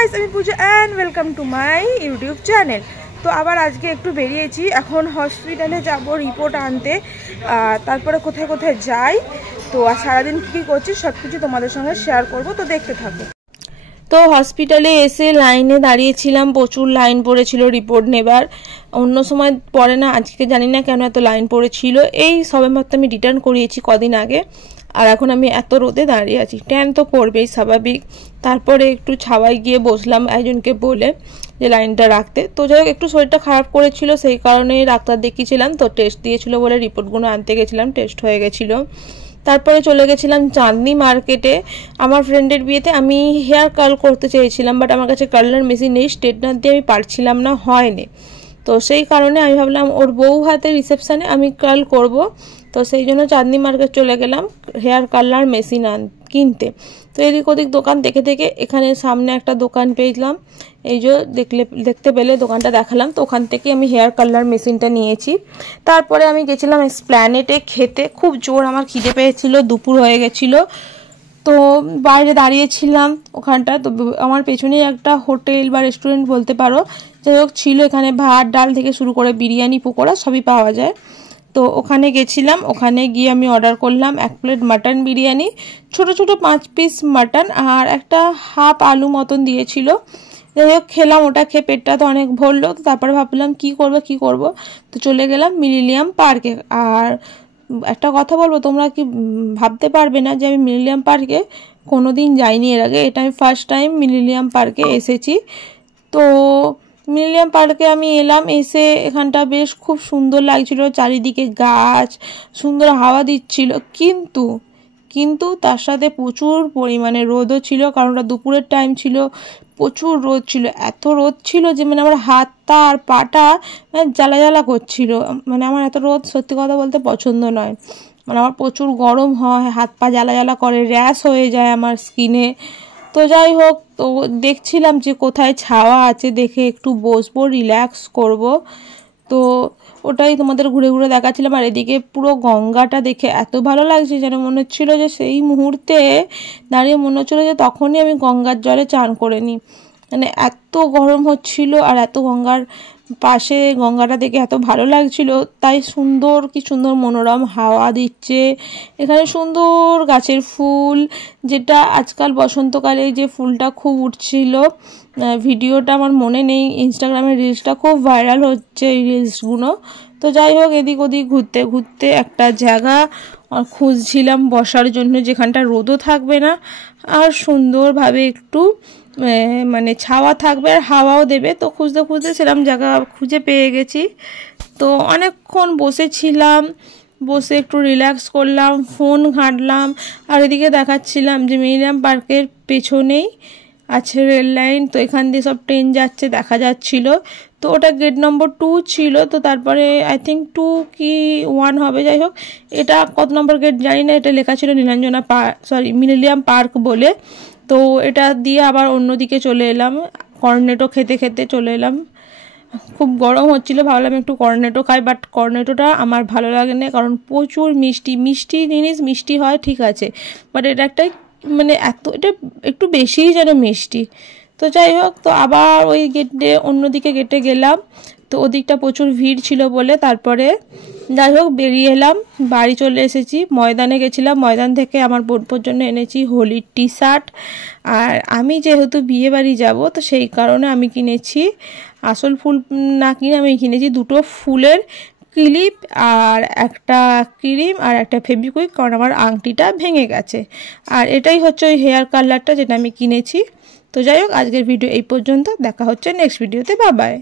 Guys, আমি Puja and welcome to my YouTube channel. তো আবার আজকে একটু বেরিয়েছি, এখন হসপিটালে যাব রিপোর্ট আনতে, তারপরে কোথায় কোথায় যাই। তো আর সারাদিন কী করছি সব কিছু তোমাদের সঙ্গে শেয়ার করব, তো দেখতে থাকো। তো হসপিটালে এসে লাইনে দাঁড়িয়েছিলাম, প্রচুর লাইন পড়েছিল রিপোর্ট নেবার। অন্য সময় পড়ে না, আজকে জানি না কেন এত লাইন পড়েছিল। এই সবেমাত্র আমি রিটার্ন করিয়েছি কদিন আগে, আর এখন আমি এত রোদে দাঁড়িয়ে আছি। ট্যান তো পড়বেই স্বাভাবিক। তারপরে একটু ছাওয়ায় গিয়ে বসলাম একজনকে বলে যে লাইনটা রাখতে। তো যাই হোক, একটু শরীরটা খারাপ করেছিল, সেই কারণে ডাক্তার দেখিয়েছিলাম। তো টেস্ট দিয়েছিল বলে রিপোর্টগুলো আনতে গেছিলাম, টেস্ট হয়ে গেছিলো। তারপরে চলে গেছিলাম চাঁদনি মার্কেটে আমার ফ্রেন্ডের বিয়েতে। আমি হেয়ার কার্ল করতে চেয়েছিলাম, বাট আমার কাছে কার্লার মেশিন নেই, স্ট্রেটনার দিয়ে আমি পারছিলাম না, হয়নি। তো সেই কারণে আমি ভাবলাম ওর বউ হাতে রিসেপশানে আমি কার্ল করব। তো সেই জন্য চাঁদনি মার্কেট চলে গেলাম হেয়ার কার্লার মেশিন কিনতে। তো এদিক ওদিক দোকান দেখে দেখে এখানে সামনে একটা দোকান পেয়েছিলাম, এই যে দেখতে পেলে দোকানটা দেখালাম। তো ওখান থেকে আমি হেয়ার কার্লার মেশিনটা নিয়েছি। তারপরে আমি গেছিলাম এসপ্ল্যানেডে খেতে, খুব জোর আমার খিদে পেয়েছিল, দুপুর হয়ে গেছিলো। তো বাইরে দাঁড়িয়েছিলাম ওখানটা। তো আমার পেছনেই একটা হোটেল বা রেস্টুরেন্ট বলতে পারো, যাই হোক ছিল। এখানে ভাত ডাল থেকে শুরু করে বিরিয়ানি পকোড়া সবই পাওয়া যায়। তো ওখানে গেছিলাম, ওখানে গিয়ে আমি অর্ডার করলাম 1 প্লেট মাটন বিরিয়ানি, ছোট ছোট 5 পিস মাটন, আর একটা হাফ আলু মতন দিয়েছিল। যাই হোক খেলাম, ওটা খেয়ে পেটটা তো অনেক ভরলো। তো তারপরে ভাবলাম কি করব। তো চলে গেলাম মিলেনিয়াম পার্কে। আর একটা কথা বলবো, তোমরা কি ভাবতে পারবে না যে আমি মিলেনিয়াম পার্কে কোনো দিন যাইনি এর আগে। এটা আমি ফার্স্ট টাইম মিলেনিয়াম পার্কে এসেছি। তো মিলেনিয়াম পার্কে আমি এলাম, এসে এখানটা বেশ খুব সুন্দর লাগছিল, চারিদিকে গাছ, সুন্দর হাওয়া দিচ্ছিল। কিন্তু তার সাথে প্রচুর পরিমাণে রোদও ছিল, কারণ ওটা দুপুরের টাইম ছিল। প্রচুর রোদ ছিল, এত রোদ ছিল যে আমার হাতটা আর পাটা জ্বালা জ্বালা করছিল। আমার এত রোদ সত্যি কথা বলতে পছন্দ নয়। আমার প্রচুর গরম হয়, হাত পা জ্বালা জ্বালা করে, র্যাশ হয়ে যায় আমার স্কিনে। তো যাই হোক, তো দেখছিলাম যে কোথায় ছাওয়া আছে, দেখে একটু বসবো, রিল্যাক্স করব। তো ওটাই তোমাদের ঘুরে ঘুরে দেখাচ্ছিলাম। আর এদিকে পুরো গঙ্গাটা দেখে এত ভালো লাগছে, যেন মনে হচ্ছিলো যে সেই মুহূর্তে দাঁড়িয়ে মনে হচ্ছিলো যে তখনই আমি গঙ্গার জলে চান করে নিই। এত গরম হচ্ছিল, আর এত গঙ্গার পাশে গঙ্গাটা দেখে এত ভালো লাগছিল। তাই কি সুন্দর মনোরম হাওয়া দিচ্ছে। এখানে সুন্দর গাছের ফুল, যেটা আজকাল বসন্তকালে যে ফুলটা খুব উঠছিল, ভিডিওটা আমার মনে নেই, ইনস্টাগ্রামের রিলসটা খুব ভাইরাল হচ্ছে এই রিলসগুলো। তো যাই হোক, এদিক ওদিক ঘুরতে ঘুরতে একটা জায়গা খুঁজছিলাম বসার জন্য, যেখানটা রোদও থাকবে না আর সুন্দরভাবে একটু ছাওয়া থাকবে আর হাওয়াও দেবে। তো খুঁজতে খুঁজতে সেরকম জায়গা খুঁজে পেয়ে গেছি। তো অনেকক্ষণ বসেছিলাম, বসে একটু রিল্যাক্স করলাম, ফোন ঘাঁটলাম। আর এদিকে দেখাচ্ছিলাম যে মিলেনিয়াম পার্কের পেছনেই আছে রেল লাইন। তো এখান দিয়ে সব ট্রেন যাচ্ছে দেখা যাচ্ছিল। তো ওটা গেট নম্বর 2 ছিল। তো তারপরে আই থিঙ্ক 2 কি 1 হবে, যাই হোক এটা কত নম্বর গেট জানি না। এটা লেখা ছিল মিলেনিয়াম পার্ক বলে। তো এটা দিয়ে আবার অন্যদিকে চলে এলাম, কর্নেটো খেতে খেতে চলে এলাম। খুব গরম হচ্ছিল, ভাবলাম একটু কর্নেটো খাই, বাট কর্নেটোটা আমার ভালো লাগে না, কারণ প্রচুর মিষ্টি জিনিস। মিষ্টি হয় ঠিক আছে, বাট এটা একটা এটা একটু বেশিই যেন মিষ্টি। তো যাই হোক, তো আবার ওই অন্যদিকে গেটে গেলাম। তো ওদিকটা প্রচুর ভিড় ছিল বলে তারপরে যাই হোক বেরিয়ে এলাম, বাড়ি চলে এসেছি। ময়দানে গেছিলাম, ময়দান থেকে আমার বোনপোর জন্য এনেছি হোলির টি শার্ট। আর আমি যেহেতু বিয়ে বাড়ি যাবো, তো সেই কারণে আমি কিনেছি, আসল ফুল না কিনে আমি কিনেছি 2টো ফুলের ক্লিপ আর একটা ক্রিম আর একটা ফেবিকুইক, কারণ আমার আংটিটা ভেঙে গেছে। আর এটাই হচ্ছে ওই হেয়ার কালারটা যেটা আমি কিনেছি। তো যাই হোক, আজকের ভিডিও এই পর্যন্ত, দেখা হচ্ছে নেক্সট ভিডিওতে, বাই বাই।